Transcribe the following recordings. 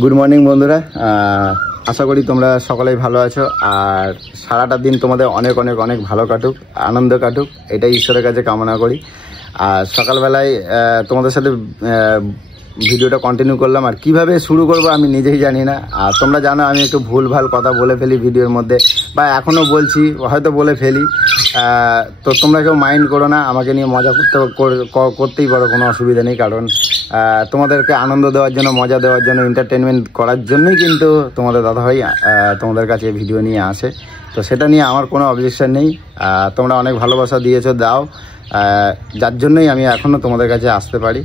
Good morning বন্ধুরা, আশা করি তোমরা সকলেই ভালো আছো। আর সারাটা দিন তোমাদের অনেক অনেক অনেক ভালো কাটুক, আনন্দ কাটুক, এটাই ঈশ্বরের কাছে কামনা করি। আর সকালবেলায় তোমাদের সাথে ভিডিওটা কন্টিনিউ করলাম। আর কিভাবে শুরু করব আমি নিজেই জানি না। আর তোমরা জানো আমি একটু ভুলভাল কথা বলে ফেলি ভিডিওর মধ্যে, বা এখনও বলছি, হয়তো বলে ফেলি। তো তোমরা কেউ মাইন্ড করো না, আমাকে নিয়ে মজা করতেই পারো, কোনো অসুবিধা নেই। কারণ তোমাদেরকে আনন্দ দেওয়ার জন্য, মজা দেওয়ার জন্য, এন্টারটেনমেন্ট করার জন্যই কিন্তু তোমাদের দাদাভাই তোমাদের কাছে ভিডিও নিয়ে আসে। তো সেটা নিয়ে আমার কোনো অবজেকশন নেই। তোমরা অনেক ভালোবাসা দিয়েছো, দাও, যার জন্যই আমি এখনও তোমাদের কাছে আসতে পারি।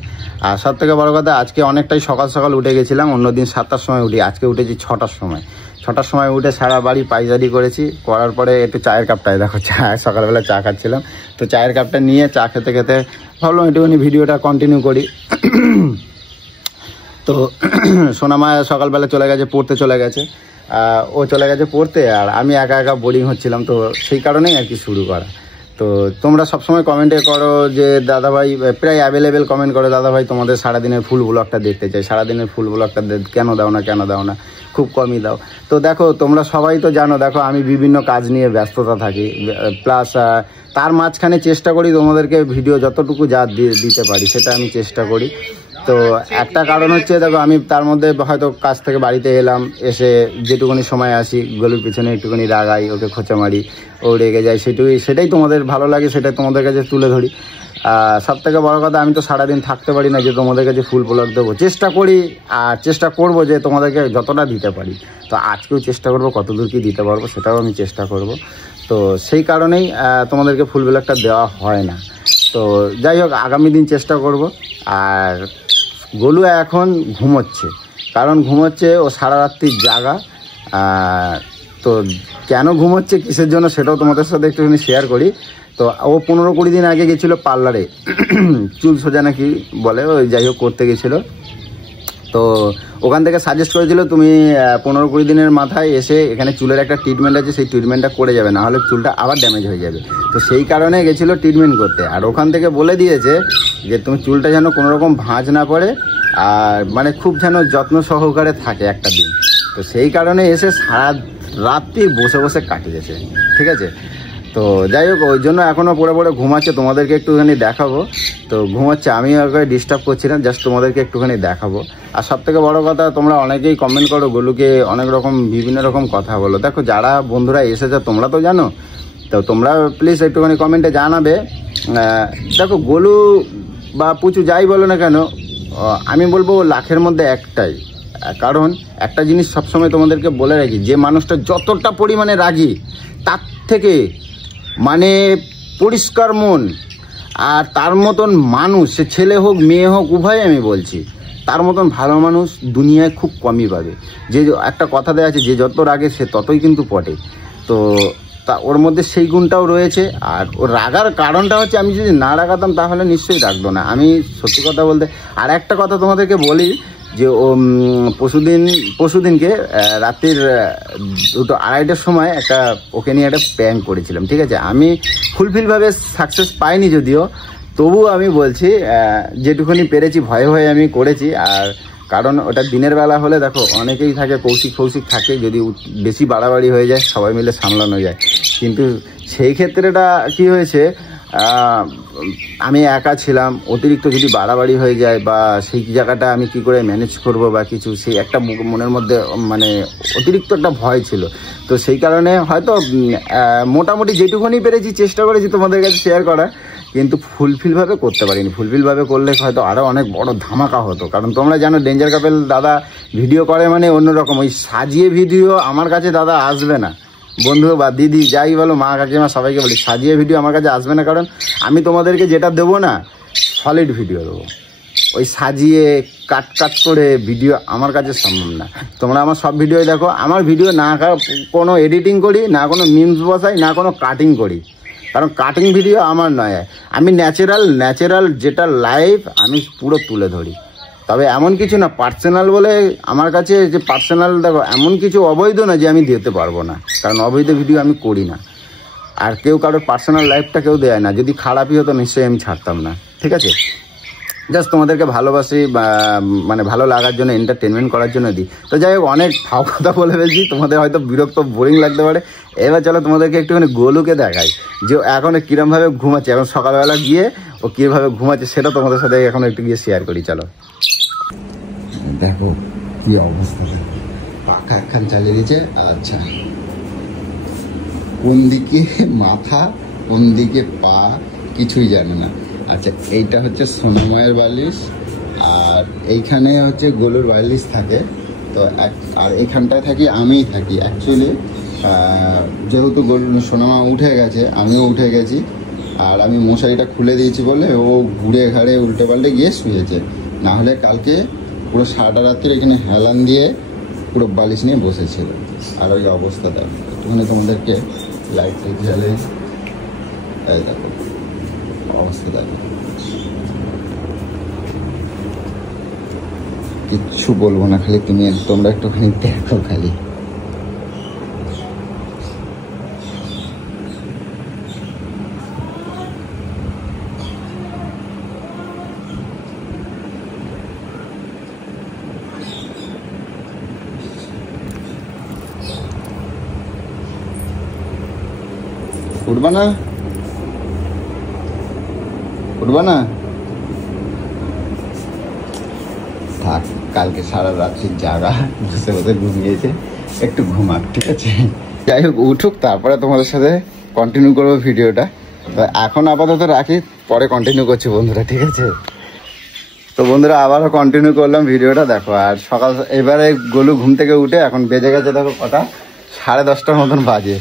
আর সব থেকে বড়ো কথা, আজকে অনেকটাই সকাল সকাল উঠে গেছিলাম। অন্যদিন 7টার সময় উঠি, আজকে উঠেছি 6টার সময়। 6টার সময় উঠে সারা বাড়ি পায়চারি করেছি। করার পরে একটু চায়ের কাপটায় দেখো, সকালবেলা চা খাচ্ছিলাম, তো চায়ের কাপটা নিয়ে চা খেতে খেতে ভাবলাম একটুখানি ভিডিওটা কন্টিনিউ করি। তো সোনামা সকালবেলা চলে গেছে পড়তে, চলে গেছে, ও চলে গেছে পড়তে, আর আমি একা একা বোরিং হচ্ছিলাম। তো সেই কারণেই আর কি শুরু করা। তো তোমরা সবসময় কমেন্টে করো যে দাদাভাই, প্রায় অ্যাভেলেবেল কমেন্ট করো, দাদাভাই তোমাদের সারাদিনের ফুল ব্লগটা দেখতে চাই, সারাদিনের ফুল ব্লগটা কেন দাও না, খুব কমই দাও। তো দেখো, তোমরা সবাই তো জানো, দেখো আমি বিভিন্ন কাজ নিয়ে ব্যস্ততা থাকি, প্লাস তার মাঝখানে চেষ্টা করি তোমাদেরকে ভিডিও যতটুকু যা দিতে পারি সেটা আমি চেষ্টা করি। তো একটা কারণ হচ্ছে, দেখো আমি তার মধ্যে হয়তো কাজ থেকে বাড়িতে এলাম, এসে যেটুকুনি সময় আসি গলুর পিছনে একটুখানি রাগাই, ওকে খোঁচা মারি, ও রেগে যায়, সেটাই তোমাদের ভালো লাগে, সেটাই তোমাদের কাছে তুলে ধরি। সব থেকে বড়ো কথা, আমি তো সারাদিন থাকতে পারি না যে তোমাদের কাছে ফুল ব্লগ দেবো। চেষ্টা করি, আর চেষ্টা করব যে তোমাদেরকে যতটা দিতে পারি। তো আজকেও চেষ্টা করব, কতদূর কি দিতে পারবো সেটাও আমি চেষ্টা করব। তো সেই কারণেই তোমাদেরকে ফুল ব্লগটা দেওয়া হয় না। তো যাই হোক, আগামী দিন চেষ্টা করব। আর গোলু এখন ঘুমোচ্ছে, কারণ ঘুমোচ্ছে, ও সারা রাত্রির জাগা। তো কেন ঘুমোচ্ছে, কিসের জন্য, সেটাও তোমাদের সাথে একটুখানি শেয়ার করি। তো ও 15-20 দিন আগে গেছিলো পার্লারে, চুল সোজা নাকি বলে, ওই যাই হোক করতে গেছিলো। তো ওখান থেকে সাজেস্ট করেছিল, তুমি 15-20 দিনের মাথায় এসে এখানে চুলের একটা ট্রিটমেন্ট আছে, সেই ট্রিটমেন্টটা করে যাবে, নাহলে চুলটা আবার ড্যামেজ হয়ে যাবে। তো সেই কারণে গেছিলো ট্রিটমেন্ট করতে। আর ওখান থেকে বলে দিয়েছে যে তুমি চুলটা যেন কোনোরকম ভাঁজ না পড়ে, আর মানে খুব যেন যত্ন সহকারে থাকে একটা দিন। তো সেই কারণে এসে সারা রাত্রি বসে বসে কাটিয়েছে, ঠিক আছে। তো যাই হোক, ওই জন্য এখনও পড়ে পড়ে ঘুমাচ্ছে, তোমাদেরকে একটুখানি দেখাবো। তো ঘুমাচ্ছে, আমি ওকে ডিস্টার্ব করছি না, জাস্ট তোমাদেরকে একটুখানি দেখাবো। আর সব থেকে বড়ো কথা, তোমরা অনেকেই কমেন্ট করো, গোলুকে অনেক রকম বিভিন্ন রকম কথা বলো। দেখো, যারা বন্ধুরা এসেছে তোমরা তো জানো, তো তোমরা প্লিজ একটুখানি কমেন্টে জানাবে। দেখো, গোলু বা পুচু যাই বলো না কেন, আমি বলবো লাখের মধ্যে একটাই। কারণ একটা জিনিস সবসময় তোমাদেরকে বলে রাখি, যে মানুষটা যতটা পরিমাণে রাগী, তার থেকে মানে পরিষ্কার মন, আর তার মতন মানুষ, সে ছেলে হোক মেয়ে হোক উভয় আমি বলছি, তার মতন ভালো মানুষ দুনিয়ায় খুব কমই পাবে। যে একটা কথা দেওয়া আছে, যে যত রাগে সে ততই কিন্তু পটে। তো তা ওর মধ্যে সেই গুণটাও রয়েছে। আর ওর রাগার কারণটা হচ্ছে, আমি যদি না রাগাতাম তাহলে নিশ্চয়ই রাখবো না। আমি সত্যি কথা বলতে, আর একটা কথা তোমাদেরকে বলি, যে ও পরশুদিনকে রাত্রির 2-2:30টার সময় ওকে নিয়ে একটা প্র্যাঙ্ক করেছিলাম, ঠিক আছে। আমি ফুলফিলভাবে সাকসেস পাইনি যদিও, তবু আমি বলছি যেটুকুনি পেরেছি ভয়ে ভয়ে আমি করেছি। আর কারণ ওটা দিনের বেলা হলে, দেখো অনেকেই থাকে, কৌশিক থাকে, যদি বেশি বাড়াবাড়ি হয়ে যায় সবাই মিলে সামলানো যায়। কিন্তু সেই ক্ষেত্রেটা কি হয়েছে, আমি একা ছিলাম, অতিরিক্ত যদি বাড়াবাড়ি হয়ে যায় বা সেই জায়গাটা আমি কি করে ম্যানেজ করব বা কিছু, সেই একটা মনের মধ্যে মানে অতিরিক্ত একটা ভয় ছিল। তো সেই কারণে হয়তো মোটামুটি যেটুকুনি পেরেছি চেষ্টা করেছি তোমাদের কাছে শেয়ার করা, কিন্তু ফুলফিলভাবে করতে পারিনি। ফুলফিলভাবে করলে হয়তো আরও অনেক বড় ধামাকা হতো। কারণ তোমরা জানো, ডেঞ্জার কাপেল দাদা ভিডিও করে মানে অন্যরকম। ওই সাজিয়ে ভিডিও আমার কাছে দাদা আসবে না, বন্ধু বা দিদি যাই বলো, মা কাকিমা সবাইকে বলি, সাজিয়ে ভিডিও আমার কাছে আসবে না। কারণ আমি তোমাদেরকে যেটা দেবো না, সলিড ভিডিও দেবো। ওই সাজিয়ে কাট করে ভিডিও আমার কাছে সম্ভব না। তোমরা আমার সব ভিডিও দেখো, আমার ভিডিও না কোনো এডিটিং করি, না কোনো মিমস বসাই, না কোনো কাটিং করি। কারণ কাটিং ভিডিও আমার নয়, আমি ন্যাচারাল যেটা লাইভ আমি পুরো তুলে ধরি। তবে এমন কিছু না পার্সোনাল বলে আমার কাছে, যে পার্সোনাল দেখো এমন কিছু অবৈধ না যে আমি দিতে পারবো না, কারণ অবৈধ ভিডিও আমি করি না। আর কেউ কারোর পার্সোনাল লাইফটা কেউ দেয় না, যদি খারাপই হতো নিশ্চয়ই আমি ছাড়তাম না, ঠিক আছে। জাস্ট তোমাদেরকে ভালোবাসি বা মানে ভালো লাগার জন্য, এন্টারটেনমেন্ট করার জন্য দিই। তো যাই হোক, অনেক ফাও কথা বলে ফেলছি, তোমাদের হয়তো বিরক্ত বোরিং লাগতে পারে। এবার চলো তোমাদেরকে একটুখানি গোলুকে দেখাই যে এখন কিরমভাবে ঘুমাচ্ছে। এখন সকালবেলা গিয়ে ও কিভাবে ঘুমাচ্ছে সেটা তোমাদের সাথে এখন একটু গিয়ে শেয়ার করি। চলো দেখো কি অবস্থা, পাখা একখান চালিয়ে দিয়েছে। আচ্ছা, কোন দিকে মাথা কোন দিকে পা কিছুই জানে না। আচ্ছা, এইটা হচ্ছে সোনামায়ের বালিশ, আর এইখানে হচ্ছে গোলুর বালিশ থাকে। তো আর এইখানটায় থাকি আমিই থাকি অ্যাকচুয়ালি। যেহেতু সোনামা উঠে গেছে, আমিও উঠে গেছি, আর আমি মশারিটা খুলে দিয়েছি বলে ও ঘুরে ঘাড়ে উল্টে পাল্টে গিয়ে শুয়েছে। না হলে কালকে পুরো সারাটা রাত্রি এখানে হেলান দিয়ে পুরো বালিশ নিয়ে বসেছিল। আর ওই অবস্থা দেখো, একটুখানি তোমাদেরকে লাইট জ্বালে দেখো অবস্থা দেখো। কিচ্ছু বলবো না, খালি তোমরা একটুখানি দেখো খালি। উঠবা না, উঠবা না, থাক, কালকে সারা রাত্রি জাগা বসে বসে ঘুমিয়েছে, একটু ঘুমাক, ঠিক আছে? যাই হোক, উঠুক, তারপরে তোমাদের সাথে কন্টিনিউ করবো ভিডিওটা। তো এখন আপাতত রাখি, পরে কন্টিনিউ করছি বন্ধুরা, ঠিক আছে? তো বন্ধুরা আবারও কন্টিনিউ করলাম ভিডিওটা। দেখো, আর সকাল এবারে গোলু ঘুম থেকে উঠে এখন বেজে গেছে দেখো কটা, 10:30 মতন বাজে।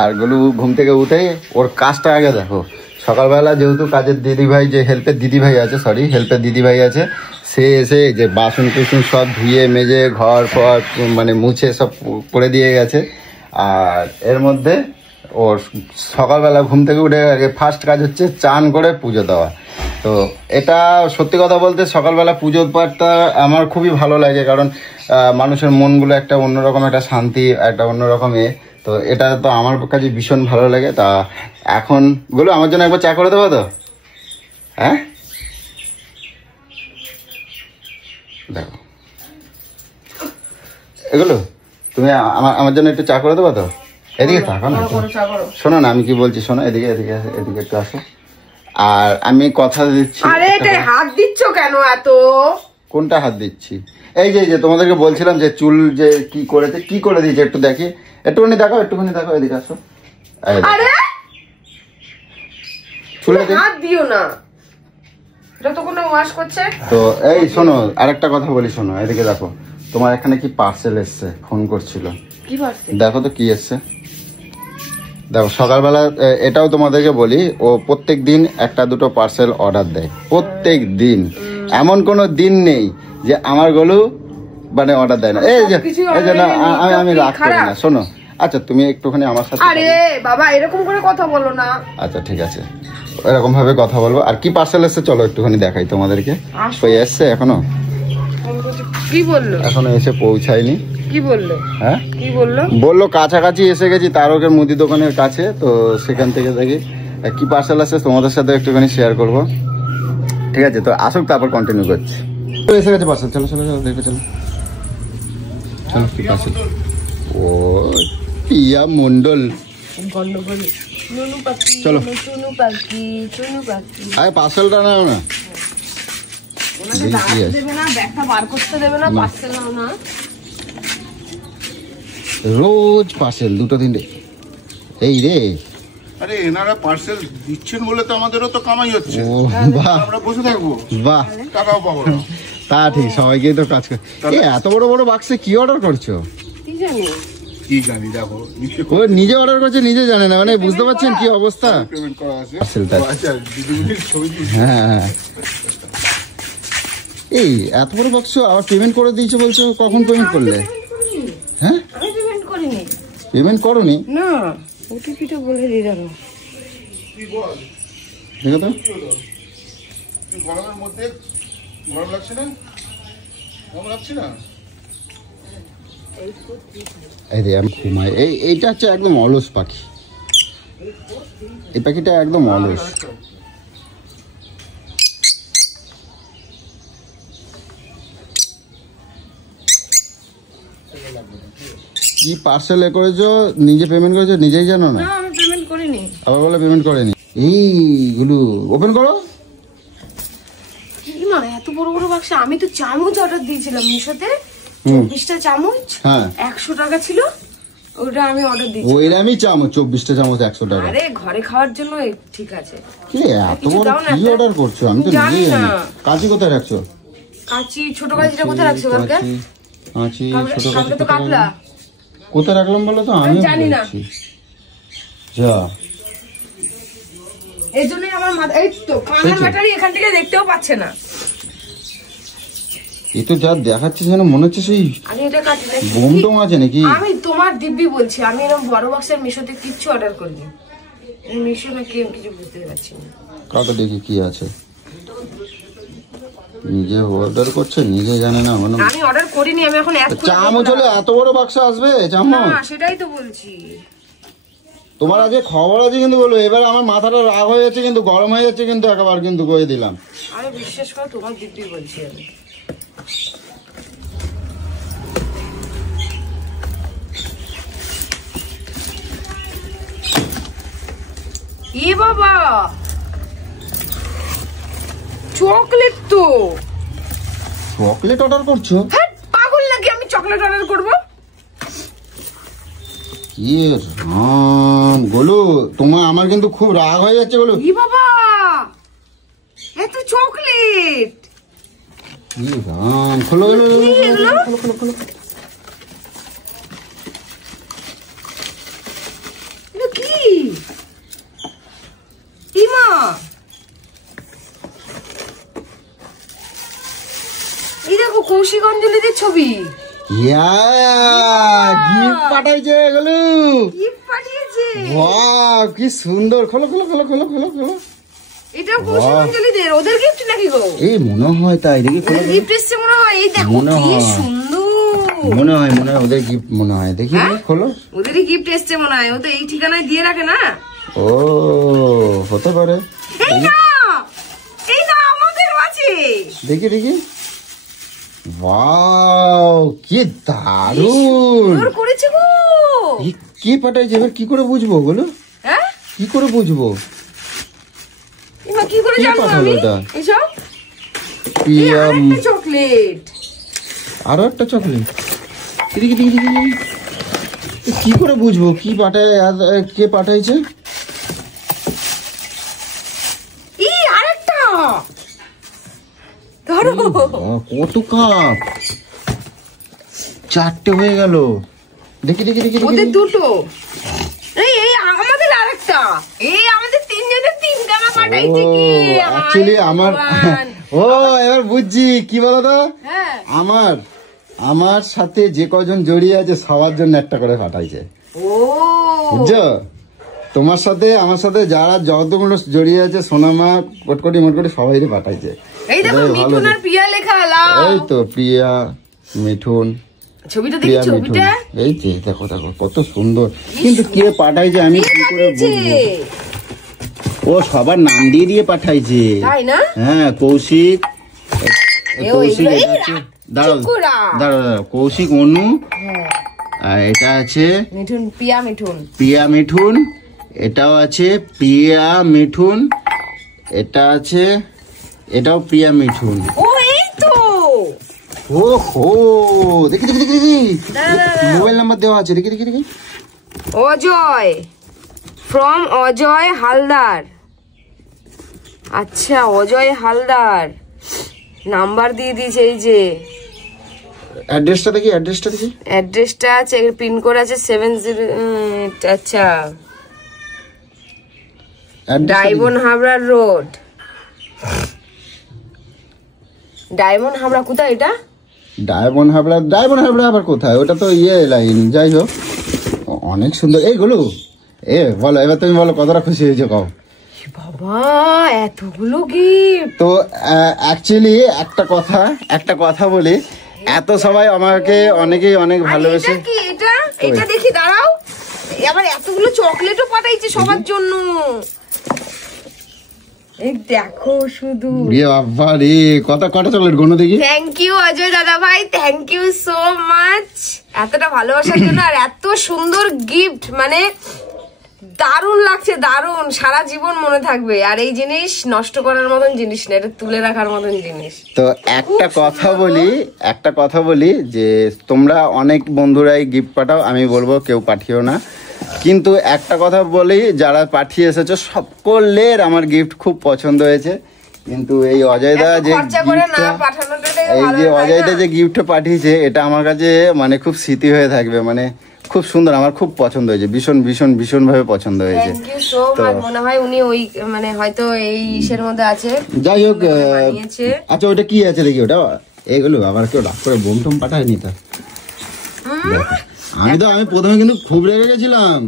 আর গোলু ঘুম থেকে উঠে ওর কাজটা আগে দেখো। সকালবেলা যেহেতু কাজের দিদিভাই, যে হেল্পের দিদিভাই আছে, হেল্পের দিদিভাই আছে, সে এসে যে বাসন কুসন সব ধুয়ে মেজে ঘর ফর মানে মুছে সব করে দিয়ে গেছে। আর এর মধ্যে ওর সকালবেলা ঘুম থেকে উঠে আগে ফার্স্ট কাজ হচ্ছে চান করে পুজো দেওয়া। তো এটা সত্যি কথা বলতে সকালবেলা পুজো পাঠটা আমার খুবই ভালো লাগে, কারণ মানুষের মনগুলো একটা অন্যরকম একটা শান্তি, একটা অন্যরকম তো এটা তো আমার কাছে ভীষণ ভালো লাগে। তা এখন বলো আমার জন্য একবার চা করে দেবো তো? হ্যাঁ, দেখো এগুলো তুমি আমার জন্য একটু চা করে দেবো তো? এদিকে থাকো না, শোনো না আমি কি বলছি, শোনো, এদিকে এদিকে এদিকে একটু আসো। আর আমি কথা দিচ্ছি। আরে হাত দিচ্ছ কেন এত? কোনটা হাত দিচ্ছি? এই যে তোমাদেরকে বলছিলাম যে চুল যে কি করেছে, কি করে দিয়েছে একটু দেখি, একটুখানি দেখো, এদিকে আসো। আরে চুলে হাত দিও না, যতক্ষণ ওয়াশ করছে। তো এই শোনো, আরেকটা কথা বলি, শোনো, এদিকে দেখো, তোমার এখানে কি পার্সেল এসছে, ফোন করছিল। কি পার্সেল? দেখো তো কি এসছে, দেখো। সকালবেলা এটাও তোমাদেরকে বলি, ও প্রত্যেক দিন একটা দুটো পার্সেল অর্ডার দেয়, প্রত্যেক দিন। এমন কোনো দিন নেই যে আমার গলু মানে অর্ডার দেয় না। এই যে আমি রাগ করি না, শোনো। আচ্ছা তুমি একটুখানি আমার সাথে। আরে বাবা এরকম করে কথা বলো না। আচ্ছা ঠিক আছে, এরকম ভাবে কথা বলবো। আর কি পার্সেল এসছে চলো একটুখানি দেখাই তোমাদেরকে। এসছে এখনো? কি বললো? এখনো এসে পৌঁছায়নি। কি বললো? হ্যাঁ কি বললো? বললো কাছাকাছি এসে গেছি, তারকের মুদি দোকানের কাছে। তো সেখান থেকে দেখি কি পার্সেল আসছে তোমাদের সাথে একটুখানি শেয়ার করবো, ঠিক আছে? তো আসুক, তারপর কন্টিনিউ করছি। তো এসে গেছে পার্সেল, চলো দেখো, চলো কি পার্সেল। ও পিয়া মন্ডল, চলো আরে পার্সেলটা নাও না, রোজ পার্সেল দুটো তিনটে। এই রে, আরে এনারা পার্সেল দিচ্ছেন বলে তো আমাদেরও তো কামাই হচ্ছে। ও বাহ, আমরা বসে থাকবো, বাহ, টাকাও পাবো না। তা ঠিক, সবাইকে তো কাজ করে। এত বড় বড় বাক্সে কি অর্ডার করছো? কি জানি, দেখো ও নিজে অর্ডার করছে, নিজে জানে না, মানে বুঝতে পারছেন কি অবস্থা। পেমেন্ট করা আছে। আচ্ছা দিদিমণির ছবি দিয়েছি। হ্যাঁ, এই এত বড় বাক্স আবার পেমেন্ট করে দিয়েছে বলছো? কখন পেমেন্ট করলে? হ্যাঁ আমি পেমেন্ট করিনি। পেমেন্ট করোনি? না, ওটিপিটা বলে দিয়ে দাও। কি বল, দেখো তো, গরমের মধ্যে গরম লাগছে না? গরম লাগছে না? এই রে আমি ঘুমাই। এইটা হচ্ছে একদম অলস পাখি, এই পাখিটা একদম অলস। কি পার্সেল এ করেছো, নিজে পেমেন্ট করেছো, নিজেই জানো না? না আমি পেমেন্ট করিনি। আবার বলে পেমেন্ট করেনি। এইগুলো ওপেন করো। কি মা এত বড় বড় বাক্স? আমি তো চামচ অর্ডার দিয়েছিলাম মিশোতে, 24টা চামচ, হ্যাঁ 100 টাকা ছিল, ওটা আমি অর্ডার দিয়েছি। ওই আমি চামচ 24টা চামচ 100 টাকা। আরে ঘরে খাওয়ার জন্য ঠিক আছে। কি এত বড় কি অর্ডার করছো? আমি তো জানি নিজেই না। জানি। কাঁচি কোথায় রাখছো? কাঁচি, ছোট কাঁচিটা কোথায় রাখছো কালকে? কাঁচি ছোট কাঁচি তো কাটলা কোথায় রাখলাম বলো তো? আমি জানি না। যা এই জন্যই আমার মাথা, এই তো কানের ব্যাটারি এখান থেকে দেখতেও পাচ্ছে না। এই তো যা দেখাচ্ছিস যেন মনে হচ্ছে সেই আমি এটা কাটি না। বোম টোম আছে নাকি? আমি তোমার দিব্যি বলছি, আমি এরকম বড় বাক্সের মিশোতে কিচ্ছু অর্ডার করিনি। মিশো না কি আমি কিছু বুঝতে পারছি না। কাউকে দেখি কি আছে। নিজে অর্ডার করছে, নিজে জানে না। মানে আমি অর্ডার করিনি, আমি এখন এক চামচ হলে এত বড় বাক্স আসবে? চামচ না, সেটাই তো বলছি। তোমার আজকে খবর আছে কিন্তু বলো। এবার আমার মাথাটা রাগ হয়ে যাচ্ছে কিন্তু, গরম হয়ে যাচ্ছে কিন্তু, একেবারে কিন্তু কয়ে দিলাম। আমি বিশ্বাস করো তোমার দিব্যি বলছি আমি। এ বাবা, চকলেট তো। চকলেট অর্ডার করছো? হ্যাঁ পাগল নাকি আমি চকলেট অর্ডার করবো? কি রাম গোলু, তোমার আমার কিন্তু খুব রাগ হয়ে যাচ্ছে গোলু। এ বাবা, এত চকলেট। কি রাম, খোলো খোলো খোলো খোলো। এটা কি? ইমা, এই দেখো কৌশিক অঞ্জলিদের ছবি। গিফট পাঠাইছে গোলু। গিফট পাঠিয়েছে। বাহ কি সুন্দর। খোলো খোলো খোলো খোলো খোলো খোলো। এটা কৌশিক অঞ্জলিদের, ওদের গিফট নাকি গো? এই মনে হয় তাই, দেখি খোলো। গিফট এসছে মনে হয়। এই দেখো মনে কি হয়। সুন্দর। মনে হয় ওদের গিফট মনে হয়। দেখি খোলো। ওদেরই গিফট এসছে মনে হয়, ও তো এই ঠিকানায় দিয়ে রাখে না। ও হতে পারে। এই না আমাদের আছে। দেখি দেখি। ওয়াও কি দারুণ সুন্দর করেছে গো। কে পাঠাইছে? এবার কি করে বুঝবো বলো? হ্যাঁ কি করে বুঝবো? ইমা কি করে কে জানবো পাঠালো আমি? এটা? এসব পিয়াম একটা চকলেট। আরো একটা চকলেট। দেখি দেখি দেখি। কি করে বুঝবো কি পাঠায়, কে পাঠাইছে? এই আরেকটা ধরো। কত কাপ? 4টে হয়ে গেল। দেখি দেখি দেখি ওদের দেখি। দুটো। এই আমাদের আরেকটা। এই আমাদের তিনজনের তিনটা না পাঠাইছে কি? অ্যাকচুয়ালি আমার ও এবার বুঝছি কি বলো তো। হ্যাঁ আমার সাথে যে কজন জড়িয়ে আছে সবার জন্য একটা করে পাঠাইছে। ও বুঝছো? তোমার সাথে আমার সাথে যারা যতগুলো জড়িয়ে আছে, সোনামা কটকটি মটকটি সবাই পাঠাইছে। এই দেখো মিঠুন আর প্রিয়া লেখা লাভ। এই তো প্রিয়া মিঠুন। ছবিটা দেখি, ছবিটা এই যে দেখো দেখো কত সুন্দর। কিন্তু কে পাঠাইছে আমি কি করে বুঝবো? ও সবার নাম দিয়ে দিয়ে পাঠাইছে, তাই না? হ্যাঁ কৌশিক, কৌশিক দাঁড়াও চুকুরা। দাঁড়াও, কৌশিক অনু, আর এটা আছে মিঠুন, প্রিয়া মিঠুন, প্রিয়া মিঠুন, এটাও আছে প্রিয়া মিঠুন, এটা আছে এটাও প্রিয়া মিঠুন। ও এই তো। ও হো দেখি দেখি দেখি দেখি মোবাইল নাম্বার দেওয়া আছে। দেখি দেখি দেখি। অজয় ফ্রম অজয় হালদার। আচ্ছা অজয় হালদার নাম্বার দিয়ে দিয়েছে। এই যে অ্যাড্রেসটা দেখি, অ্যাড্রেসটা দেখি। অ্যাড্রেসটা আছে, পিনকোড আছে 70। আচ্ছা diamond Habra road. Diamond Habra কোথায় এটা? ডায়মন্ড হাবড়া, ডায়মন্ড হাবড়া আবার কোথায়? ওটা তো ইয়ে লাইন। যাই হোক অনেক সুন্দর। এইগুলো বলো, এবার তুমি বলো কতটা খুশি হয়েছো কও। বাবা এতগুলো গিফট। তো অ্যাকচুয়ালি একটা কথা বলি, এত সবাই আমাকে অনেকেই অনেক ভালোবেসে। কি এটা? এটা দেখি দাঁড়াও। আবার এতগুলো চকলেটও পাঠাইছে সবার জন্য। এই দেখো শুধু। বাবা রে কটা চকলেট গোনো দেখি। থ্যাংক ইউ অজয় দাদা ভাই, থ্যাংক ইউ সো মাচ। এতটা ভালোবাসার জন্য আর এত সুন্দর গিফট, মানে দারুণ লাগছে, দারুণ, সারা জীবন মনে থাকবে। আর এই জিনিস নষ্ট করার মতন জিনিস না, এটা তুলে রাখার মতন জিনিস। তো একটা কথা বলি যে তোমরা অনেক বন্ধুরাই গিফট পাঠাও, আমি বলবো কেউ পাঠিও না, কিন্তু একটা কথা বলি, যারা পাঠিয়ে এসেছো সকলের আমার গিফট খুব পছন্দ হয়েছে। কিন্তু এই অজয়দা যে অজয়দা যে গিফটটা পাঠিয়েছে, এটা আমার কাছে মানে খুব স্মৃতি হয়ে থাকবে, মানে খুব সুন্দর, আমার খুব পছন্দ হয়েছে, ভীষণ ভীষণ ভীষণ ভাবে পছন্দ হয়েছে। মনে হয় উনি ওই মানে হয়তো এই ইসের মধ্যে আছে, যাই হোক। আচ্ছা ওটা কি আছে দেখি, ওটা এগুলো আবার কেউ রাগ করে বোম টোম পাঠায়নি তো? আমি প্রথমে কিন্তু খুব রেগে গেছিলাম।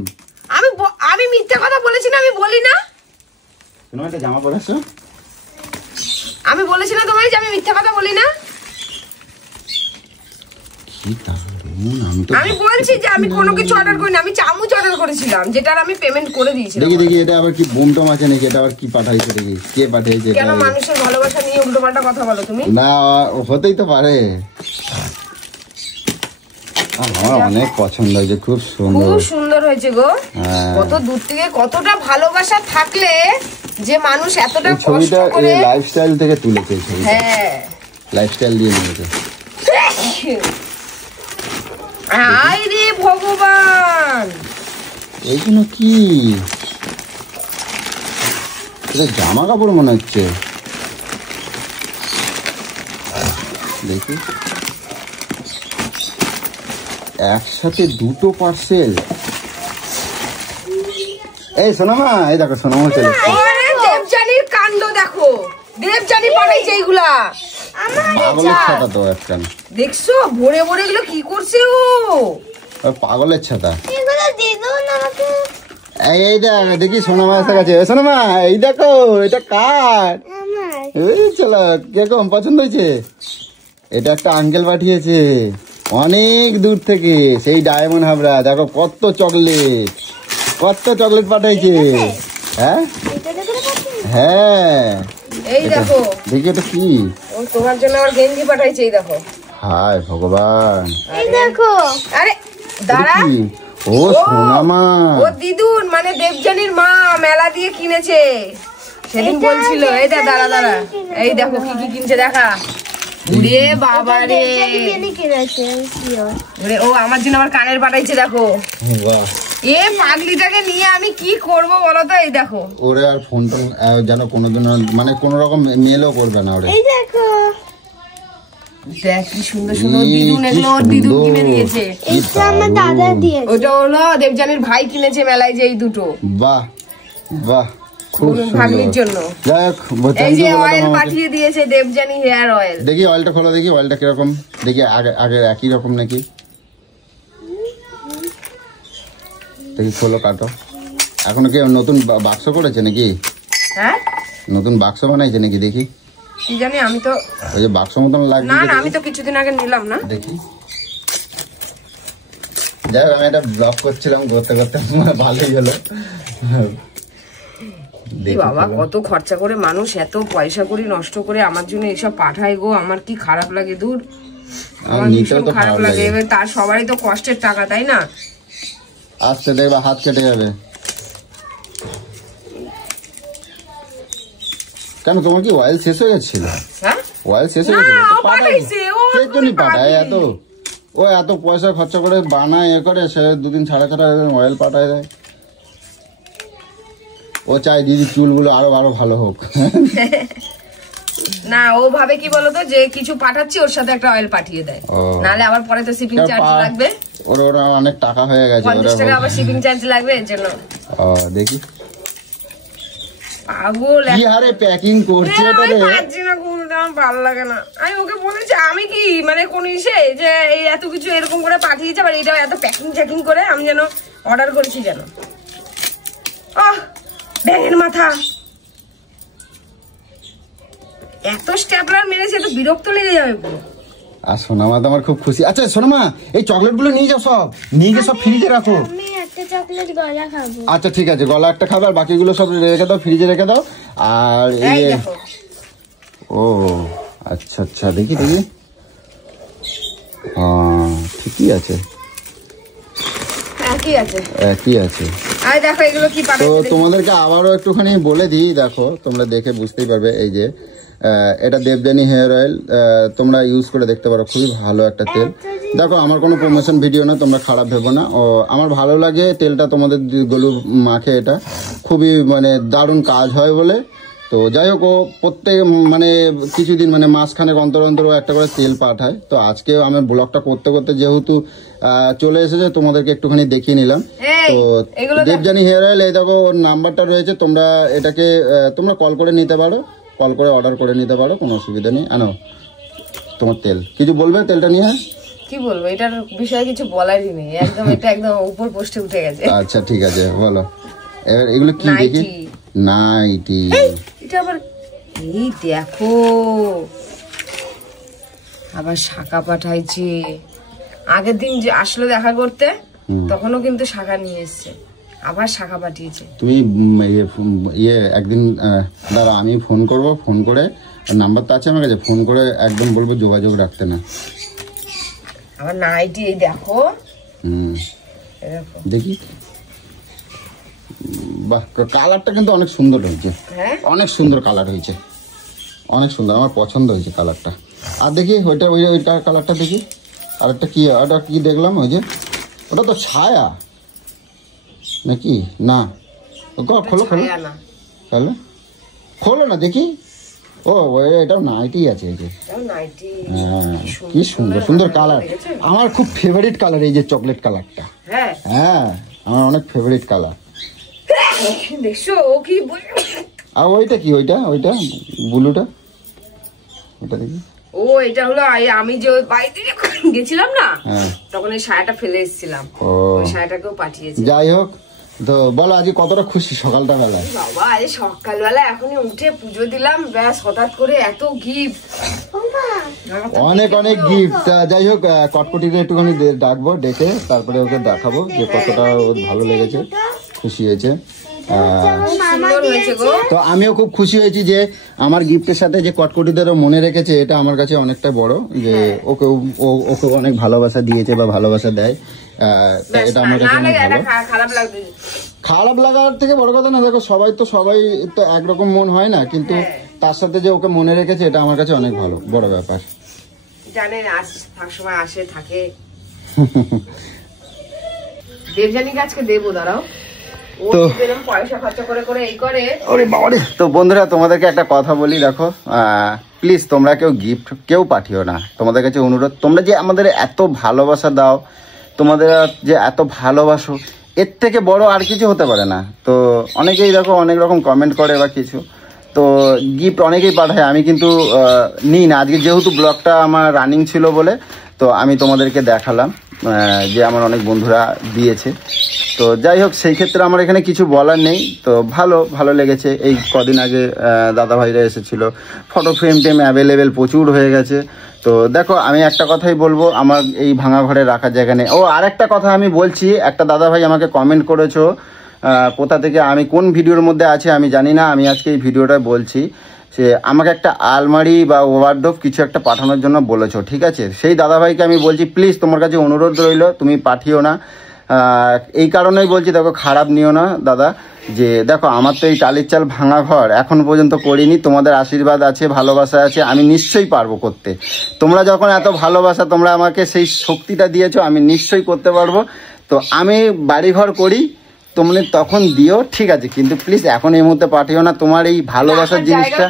আমি মিথ্যা কথা বলেছি না? আমি বলি না তুমি একটা জামা পরেছো, আমি বলেছি না তোমায় যে আমি মিথ্যা কথা বলি না? আমি বলছি যে আমি কোনো কিছু অর্ডার করিনি, আমি চামচ অর্ডার করেছিলাম, যেটার আমি পেমেন্ট করে দিয়েছিলাম। দেখি এটা আবার কি বোম টোম আছে নাকি? এটা আবার কি পাঠাইছে দেখি, কে পাঠিয়েছে? কেন মানুষের ভালোবাসা নিয়ে উল্টোপাল্টা কথা বলো তুমি? না হতেই তো পারে। আমার অনেক পছন্দ হয়েছে, খুব সুন্দর হয়েছে গো। কত দূর থেকে কতটা ভালোবাসা থাকলে যে মানুষ এতটা কষ্ট করে লাইফস্টাইল থেকে তুলেছে। হ্যাঁ, লাইফস্টাইল দিয়ে নিয়েছে। হায় রে ভগবান, এইগুলো কি? এটা জামা কাপড় মনে হচ্ছে, দেখি। একসাথে দুটো পার্সেল। এই সোনামা, এই দেখো সোনামা চলে এসেছে। দেবজানির কাণ্ড দেখো, দেবজানি পাঠাইছে এইগুলা। পাগলের ছাতা তো একটা, দেখছো ভরে ভরে এগুলো কি করছে ও? পাগলের ছাতা। এই দেখি সোনামা এসে গেছে। সোনামা এই দেখো, এটা কার? এই চলো, কিরকম পছন্দ হয়েছে? এটা একটা আঙ্কেল পাঠিয়েছে অনেক দূর থেকে, সেই ডায়মন্ড হাবড়া। দেখো কত চকলেট পাঠাইছে। হ্যাঁ হ্যাঁ, এই দেখো, দেখি এটা কি? ও তোমার জন্য আমার গেঞ্জি পাঠাইছে, এই দেখো। হায় ভগবান, এই দেখো। আরে দাঁড়া, ও সোনামা, ও দিদুন মানে দেবজানির মা মেলা দিয়ে কিনেছে, সেদিন বলছিল। এই দাঁড়া, এই দেখো কি কি কিনছে দেখা। ওরে বাবা রে, ও আমার জন্য আমার কানের পাঠাইছে দেখো। এ পাগলিটাকে নিয়ে আমি কি করব বলো তো? এই দেখো, ওরে আর ফোন টোন যেন কোনোদিন মানে কোন রকম মেলও করবে না ওরে। এই দেখো, দেখ কি সুন্দর সুন্দর দিদুন, এগুলো দিদুন কিনে দিয়েছে। এটা আমার দাদা দিয়েছে। ওটা হলো দেবজানির ভাই কিনেছে মেলায় যে এই দুটো। বাহ বাহ, খুব ভাগ্নির জন্য। এই যে অয়েল পাঠিয়ে দিয়েছে দেবজানি, হেয়ার অয়েল। দেখি অয়েলটা খোলো, দেখি অয়েলটা কিরকম, দেখি আগে একই রকম নাকি। দেখি খোলো, কাটো। এখনো কি নতুন বাক্স করেছে নাকি? হ্যাঁ, নতুন বাক্স বানাইছে নাকি? দেখি, কি জানি, আমি তো ওই যে বাক্স মতন লাগছে। না, আমি তো কিছুদিন আগে নিলাম না। দেখি, যাই হোক, আমি একটা ব্লগ করছিলাম, করতে করতে ভালোই হলো। বাবা, কত খরচা করে মানুষ এত পয়সা করে নষ্ট করে আমার জন্য এসব পাঠায় গো। আমার কি খারাপ লাগে, দূর, আমার ভীষণ খারাপ লাগে। এবার তার সবারই তো কষ্টের টাকা, তাই না? আস্তে দেখবা হাত কেটে যাবে। কেন, তোমার কি অয়েল শেষ হয়ে গেছিল? হ্যাঁ, অয়েল শেষ হয়ে গেছিল? পাঠায় এত, ও এত পয়সা খরচা করে বানায়, এ করে, সে দুদিন ছাড়া ছাড়া অয়েল পাঠায় দেয়। ও চাই দিদি চুলগুলো আরো ভালো হোক। না, ও ভাবে কি বলতো, যে কিছু পাঠাচ্ছি ওর সাথে একটা অয়েল পাঠিয়ে দেয়, নাহলে আবার পরে তো শিপিং চার্জ লাগবে। ওর অনেক টাকা হয়ে গেছে, 50 টাকা আবার শিপিং চার্জ লাগবে এর জন্য। দেখি পাগল, কি হারে প্যাকিং করছে এটা রে। পাচ্ছি না, আমার ভালো লাগে না। আমি ওকে বলেছি, আমি কি মানে কোন ইসে যে এই এত কিছু এরকম করে পাঠিয়েছে, আবার এটা এত প্যাকিং করে আমি যেন অর্ডার করেছি যেন। ব্যাঙের মাথা, এত স্ট্যাপলার মেরেছে, তো বিরক্ত লেগে যাবে পুরো। আর সোনামা তো আমার খুব খুশি। আচ্ছা সোনামা, এই চকলেট গুলো নিয়ে যাও, সব নিয়ে গিয়ে সব ফ্রিজে রাখো। চকলেট গলা খাবো। আচ্ছা ঠিক আছে, গলা একটা খাবে, আর বাকিগুলো সব রেখে দাও, ফ্রিজে রেখে দাও। আর এই ও আচ্ছা, দেখি ঠিকই আছে। একই আছে। একই আছে। আর দেখো এগুলো কি তো পাঠাচ্ছি তোমাদেরকে আবারও একটুখানি বলে দিই, দেখো তোমরা দেখে বুঝতেই পারবে। এই যে এটা দেবযানী হেয়ার অয়েল, তোমরা ইউজ করে দেখতে পারো, খুবই ভালো একটা তেল। দেখো আমার কোনো প্রমোশন ভিডিও না, তোমরা খারাপ ভেবো না। ও আমার ভালো লাগে তেলটা, তোমাদের গলু মাখে এটা খুবই মানে দারুণ কাজ হয় বলে। তো যাই হোক, ও প্রত্যেক মানে কিছুদিন মানে মাসখানেক অন্তর অন্তর ও একটা করে তেল পাঠায়। তো আজকে আমি ব্লগটা করতে করতে যেহেতু চলে এসেছে, তোমাদেরকে একটুখানি দেখিয়ে নিলাম। তো দেবযানী হেয়ার অয়েল, এই দেখো ওর নাম্বারটা রয়েছে, তোমরা এটাকে তোমরা কল করে নিতে পারো, কল করে অর্ডার করে নিতে পারো, কোনো অসুবিধা নেই। আনো তোমার তেল, কিছু বলবে তেলটা নিয়ে? কি বলবো, এটার বিষয়ে কিছু বলারই নেই, একদম এটা একদম উপর পোস্টে উঠে গেছে। আচ্ছা ঠিক আছে, বলো এবার এগুলো কি দেখি। নাইটি, এটা আবার এই দেখো আবার শাখা পাঠাইছে। আগের দিন যে আসলো দেখা করতে, তখনও কিন্তু শাখা নিয়ে এসছে, আবার শাখা পাঠিয়েছে। তুমি ইয়ে একদিন দাঁড়া, আমি ফোন করব, ফোন করে নাম্বার তো আছে আমার কাছে, ফোন করে একদম বলবো যোগাযোগ রাখতে না। আবার নাইটি এই দেখো, দেখি। বাহ, কালারটা কিন্তু অনেক সুন্দর হয়েছে, অনেক সুন্দর কালার হয়েছে, অনেক সুন্দর, আমার পছন্দ হয়েছে কালারটা। আর দেখি ওইটা ওইটা কালারটা দেখি। আরেকটা কি, ওটা কি দেখলাম, ওই যে ওটা তো ছায়া নাকি? না, খোলো খোলো, তাহলে খোলো না দেখি। ও এটাও নাইটি আছে, এই যে হ্যাঁ, কি সুন্দর সুন্দর কালার। আমার খুব ফেভারিট কালার এই যে চকলেট কালারটা। হ্যাঁ, আমার অনেক ফেভারিট কালার। দেখছো ও কি আর ওইটা কি, ওইটা ওইটা ব্লুটা, ওটা দেখি। ও এটা হলো আমি যে ওই বাড়িতে গেছিলাম না, তখন এই শাড়িটা ফেলে এসেছিলাম, ওই শাড়িটাকেও পাঠিয়েছি। যাই হোক, তো বলো আজকে কতটা খুশি সকালটা বেলায়? বাবা আজ সকালবেলা এখনই উঠে পুজো দিলাম, ব্যাস হঠাৎ করে এত গিফট, অনেক অনেক গিফট। যাই হোক, কটকটিতে একটুখানি ডাকবো, ডেকে তারপরে ওকে দেখাবো যে কতটা ওর ভালো লেগেছে, খুশি হয়েছে। তো আমিও খুব খুশি হয়েছি যে আমার গিফটের সাথে যে কটকটিদেরও মনে রেখেছে, এটা আমার কাছে অনেকটা বড়, যে ওকে ওকে অনেক ভালোবাসা দিয়েছে বা ভালোবাসা দেয়। এটা আমার কাছে খারাপ লাগার থেকে বড় কথা না। দেখো সবাই তো একরকম মন হয় না, কিন্তু তার সাথে যে ওকে মনে রেখেছে, এটা আমার কাছে অনেক ভালো বড় ব্যাপার। জানেন আজ সময় আসে থাকে। দেবযানী আজকে দেবো, দাঁড়াও। তো বন্ধুরা, তোমাদেরকে একটা কথা বলি, দেখো প্লিজ তোমরা কেউ গিফট কেউ পাঠিও না, তোমাদের কাছে অনুরোধ। তোমরা যে আমাদের এত ভালোবাসা দাও, তোমাদের যে এত ভালোবাসো, এর থেকে বড় আর কিছু হতে পারে না। তো অনেকেই দেখো অনেক রকম কমেন্ট করে বা কিছু, তো গিফট অনেকেই পাঠায়, আমি কিন্তু নিই না। আজকে যেহেতু ব্লগটা আমার রানিং ছিল বলে, তো আমি তোমাদেরকে দেখালাম যে আমার অনেক বন্ধুরা দিয়েছে। তো যাই হোক, সেই ক্ষেত্রে আমার এখানে কিছু বলার নেই। তো ভালো লেগেছে। এই কদিন আগে দাদা ভাইরা এসেছিলো, ফটো ফ্রেম টেম অ্যাভেলেবেল প্রচুর হয়ে গেছে। তো দেখো, আমি একটা কথাই বলবো, আমার এই ভাঙা ঘরে রাখার জায়গা নেই। ও আর একটা কথা আমি বলছি, একটা দাদা ভাই আমাকে কমেন্ট করেছো, কোথা থেকে, আমি কোন ভিডিওর মধ্যে আছে আমি জানি না, আমি আজকে এই ভিডিওটা বলছি, সে আমাকে একটা আলমারি বা ওভারডোপ কিছু একটা পাঠানোর জন্য বলেছো, ঠিক আছে? সেই দাদাভাইকে আমি বলছি, প্লিজ তোমার কাছে অনুরোধ রইল, তুমি পাঠিও না। এই কারণেই বলছি, দেখো খারাপ নিও না দাদা, যে দেখো আমার তো এই টালির চাল ভাঙা ঘর এখন পর্যন্ত করিনি, তোমাদের আশীর্বাদ আছে, ভালোবাসা আছে, আমি নিশ্চয়ই পারবো করতে। তোমরা যখন এত ভালোবাসা, তোমরা আমাকে সেই শক্তিটা দিয়েছো, আমি নিশ্চয়ই করতে পারবো। তো আমি বাড়িঘর করি, তোমরা তখন দিও, ঠিক আছে, কিন্তু প্লিজ এখন এই মুহূর্তে পাঠিও না। তোমার এই ভালোবাসার জিনিসটা,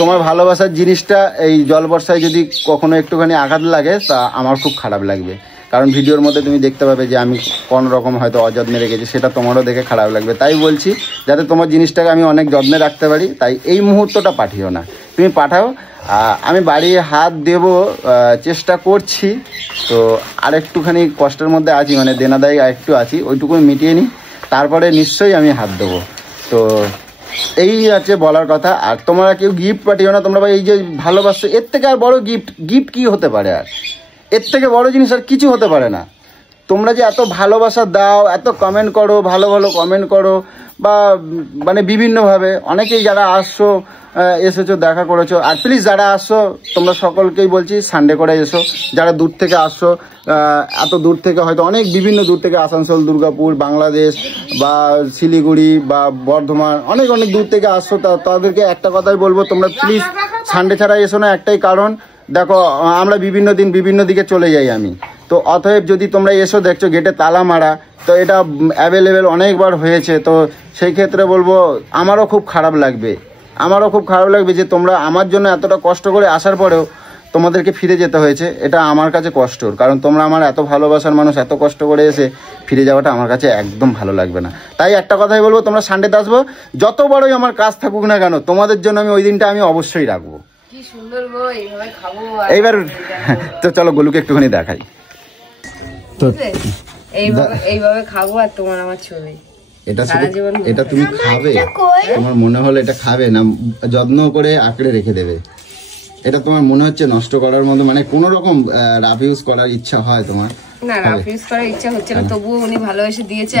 তোমার ভালোবাসার জিনিসটা এই জল বর্ষায় যদি কখনো একটুখানি আঘাত লাগে, তা আমার খুব খারাপ লাগবে। কারণ ভিডিওর মধ্যে তুমি দেখতে পাবে যে আমি কোনো রকম হয়তো অযত্নে রেখেছি, সেটা তোমারও দেখে খারাপ লাগবে। তাই বলছি, যাতে তোমার জিনিসটাকে আমি অনেক যত্নে রাখতে পারি, তাই এই মুহূর্তটা পাঠিও না। তুমি পাঠাও, আমি বাড়ি হাত দেব, চেষ্টা করছি। তো আর একটুখানি কষ্টের মধ্যে আছি, মানে দেনাদায়ী একটু আছি, ওইটুকু মিটিয়ে নিই, তারপরে নিশ্চয়ই আমি হাত দেবো। তো এই আছে বলার কথা। আর তোমরা কেউ গিফট পাঠিও না, তোমরা এই যে ভালোবাসছো, এর থেকে আর বড় গিফট কি হতে পারে? আর এর থেকে বড় জিনিস আর কিছু হতে পারে না। তোমরা যে এত ভালোবাসা দাও, এত কমেন্ট করো, ভালো ভালো কমেন্ট করো, বা মানে বিভিন্নভাবে অনেকেই যারা আসছো এসেছো দেখা করেছো। আর প্লিজ যারা আসছো তোমরা সকলকেই বলছি সানডে করে এসো। যারা দূর থেকে আসছো এত দূর থেকে হয়তো অনেক বিভিন্ন দূর থেকে আসানসোল, দুর্গাপুর, বাংলাদেশ বা শিলিগুড়ি বা বর্ধমান অনেক অনেক দূর থেকে আসছো, তাদেরকে একটা কথাই বলবো তোমরা প্লিজ সানডে ছাড়া এসো না। একটাই কারণ দেখো আমরা বিভিন্ন দিন বিভিন্ন দিকে চলে যাই আমি, তো অতএব যদি তোমরা এসো দেখছো গেটে তালা মারা, তো এটা অ্যাভেলেবেল অনেকবার হয়েছে। তো সেই ক্ষেত্রে বলবো আমারও খুব খারাপ লাগবে যে তোমরা আমার জন্য এতটা কষ্ট করে আসার পরেও তোমাদেরকে ফিরে যেতে হয়েছে। এটা আমার কাছে কষ্টর, কারণ তোমরা আমার এত ভালোবাসার মানুষ, এত কষ্ট করে এসে ফিরে যাওয়াটা আমার কাছে একদম ভালো লাগবে না। তাই একটা কথাই বলবো, তোমরা সানডেতে আসবো, যত বড়ই আমার কাজ থাকুক না কেন তোমাদের জন্য আমি ওই দিনটা আমি অবশ্যই রাখবো। কি সুন্দর গো, এইভাবে খাবো। এইবার তো চলো গোলুকে একটুখানি দেখাই। তো এইভাবে খাবো আর তোমার আমার ছবি। এটা তুমি খাবে, তোমার মনে হলো এটা খাবে না, যত্ন করে আঁকড়ে রেখে দেবে। এটা তোমার মনে হচ্ছে নষ্ট করার মতো, মানে কোনো রকম রাফ ইউজ করার ইচ্ছা হয় তোমার? না, রাফ ইউজ করার ইচ্ছা হচ্ছে না, তবুও উনি ভালোবেসে দিয়েছে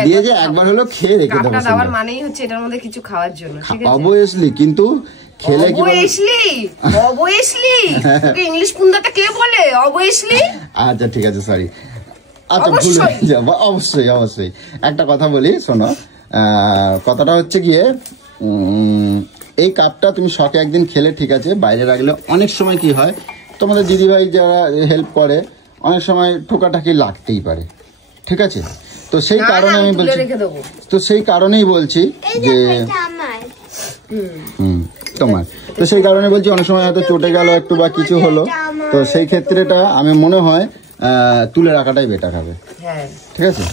একবার হলো খেয়ে রেখে দেবো। দেওয়ার মানেই হচ্ছে এটার মধ্যে কিছু খাওয়ার জন্য, ঠিক আছে? অবভিয়াসলি, কিন্তু খেলে কি তোকে ইংলিশ পুন্দাটা কে বলে? অবভিয়াসলি। আচ্ছা ঠিক আছে, সরি। আচ্ছা ভুল হয়ে যাবো, অবশ্যই। একটা কথা বলি শোনো, কথাটা হচ্ছে গিয়ে এই কাপটা তুমি শখে একদিন খেলে ঠিক আছে, বাইরে রাখলে অনেক সময় কি হয় তোমাদের দিদিভাই যারা হেল্প করে অনেক সময় ঠোকাঠাকি লাগতেই পারে, ঠিক আছে? তো সেই কারণে আমি বলছি, তো সেই কারণেই বলছি যে তোমার, তো সেই কারণে বলছি অনেক সময় হয়তো চটে গেল একটু বা কিছু হলো, তো সেই ক্ষেত্রেটা আমি মনে হয় তুলে রাখাটাই বেটার হবে। হ্যাঁ ঠিক আছে,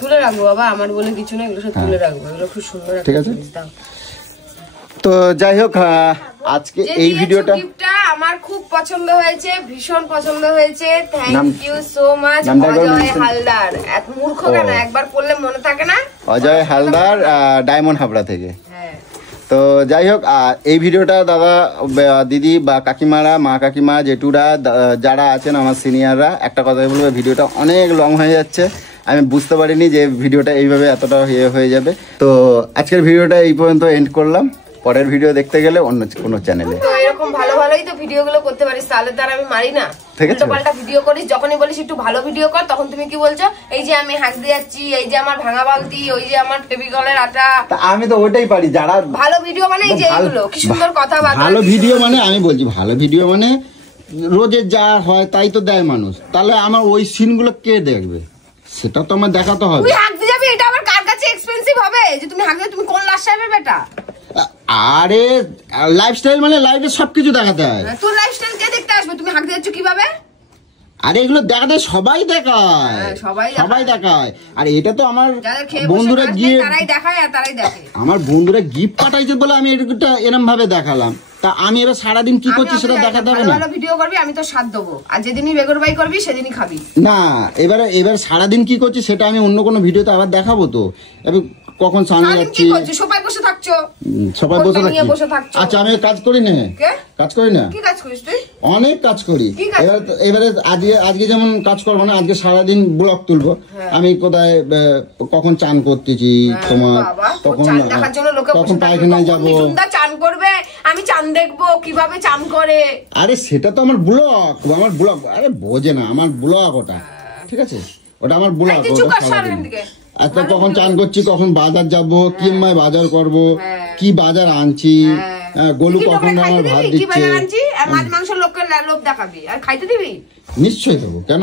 তুলে রাখবো বাবা, আমার বলে কিছু না, এগুলো সব তুলে রাখবো, এগুলো খুব সুন্দর। ঠিক আছে, তো যাই হোক আজকে এই ভিডিওটা আমার খুব পছন্দ হয়েছে, ভীষণ পছন্দ হয়েছে। Thank you so much Ajay Haldar. এত মূর্খ কেন, একবার পড়লে মনে থাকে না? অজয় হালদার, ডায়মন্ড হাবড়া থেকে। তো যাই হোক এই ভিডিওটা দাদা দিদি বা কাকিমারা, মা কাকিমা জেঠুরা যারা আছেন আমার সিনিয়ররা, একটা কথাই বলবো, ভিডিওটা অনেক লং হয়ে যাচ্ছে। আমি বুঝতে পারিনি যে ভিডিওটা এইভাবে এতটা হয়ে যাবে। তো আজকের ভিডিওটা এই পর্যন্ত এন্ড করলাম। পরের ভিডিও দেখতে গেলে অন্য কোনো চ্যানেলে। তো এরকম ভালোই তো ভিডিওগুলো করতে পারিস, তাহলে তার আমি মারি না। উল্টো পাল্টা ভিডিও করিস, যখনই বলিস একটু ভালো ভিডিও কর, তখন তুমি কি বলছো? এই যে আমি হাঁক দিয়ে যাচ্ছি, এই যে আমার ভাঙা বালতি, ওই যে আমার ফেভিকলের আটা। আমি তো ওইটাই পারি। যারা ভালো ভিডিও মানে এই যে এইগুলো, কি সুন্দর কথা বার্তা। ভালো ভিডিও মানে আমি বলছি, ভালো ভিডিও মানে রোজের যা হয় তাই তো দেয় মানুষ, তাহলে আমার ওই সিনগুলো কে দেখবে? সেটা তো আমার দেখাতে হবে। তুই হাঁক দিয়ে যাবি, এটা আবার কার কাছে এক্সপেন্সিভ হবে যে তুমি হাঁক দিয়ে? তুমি কোন লাস্ট টাইমের বেটা? আরে লাইফস্টাইল মানে লাইফে সবকিছু দেখাতে হয়। তোর লাইফস্টাইল কে দেখতে আসবে? তুমি হাঁক দিয়ে যাচ্ছ কিভাবে? আরে এগুলো দেখাতে সবাই দেখায়, সবাই দেখায়। আর এটা তো আমার বন্ধুরা গিয়ে তারাই দেখায়, আর তারাই দেখে। আমার বন্ধুরা গিফট পাঠাইছে বলে আমি এটা এরম ভাবে দেখালাম। তা আমি এবার সারাদিন কি করছি সেটা দেখাতে হবে না? ভালো ভিডিও করবি, আমি তো সাথ দেবো, আর যেদিনই বেগর বাই করবি সেদিনই খাবি না। এবার সারাদিন কি করছি সেটা আমি অন্য কোনো ভিডিওতে আবার দেখাবো। তো এবার কখন সামনে যাচ্ছি, সবাই বসে থাকছো, সবাই বসে থাকছো। আচ্ছা আমি কাজ করি না, কাজ করি না? কি কাজ করিস তুই? অনেক কাজ করি। এবারে আজকে যেমন কাজ করবো না, আজকে সারাদিন ব্লগ তুলবো। আমি কোথায় কখন চান করতেছি, তোমার কখন পায়খানায় যাবো, চান করবে, আমি চান দেখবো কিভাবে চান করে। আরে সেটা তো আমার ব্লগ। আরে বোঝে না, আমার ব্লগ ওটা, ঠিক আছে? ওটা আমার ব্লগ। আচ্ছা কখন চান করছি, কখন বাজার যাবো, কি মায় বাজার করবো, কি বাজার আনছি, গোলু কখন আমার ভাত দিচ্ছে। নিশ্চয়ই দেবো, কেন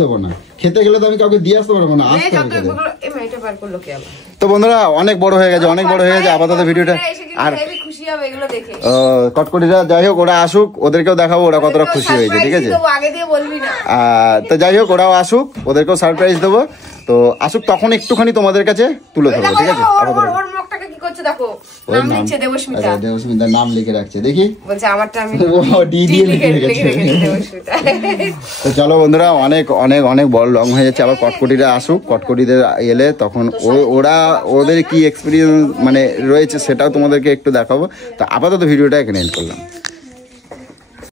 দেবো না? খেতে গেলে তো আমি কাউকে দিয়ে আসতে পারবো না, আসতে হবে। তো বন্ধুরা অনেক বড় হয়ে গেছে, আপাতত ভিডিওটা। আর কটকটিরা যাই হোক ওরা আসুক, ওদেরকেও দেখাবো ওরা কতটা খুশি হয়েছে, ঠিক আছে? তো যাই হোক ওরাও আসুক, ওদেরকেও সারপ্রাইজ দেবো। তো আসুক তখন একটুখানি তোমাদের কাছে তুলে ধরবো, ঠিক আছে? দেবস্মিতার নাম লিখে রাখছে, দেখি। তো চলো বন্ধুরা, অনেক বড় লং হয়ে যাচ্ছে। আবার কটকটিরা আসুক, কটকটিদের এলে তখন ওদের কি এক্সপিরিয়েন্স মানে রয়েছে সেটাও তোমাদেরকে একটু দেখাবো। তো আপাতত ভিডিওটা এখানে এন্ড করলাম।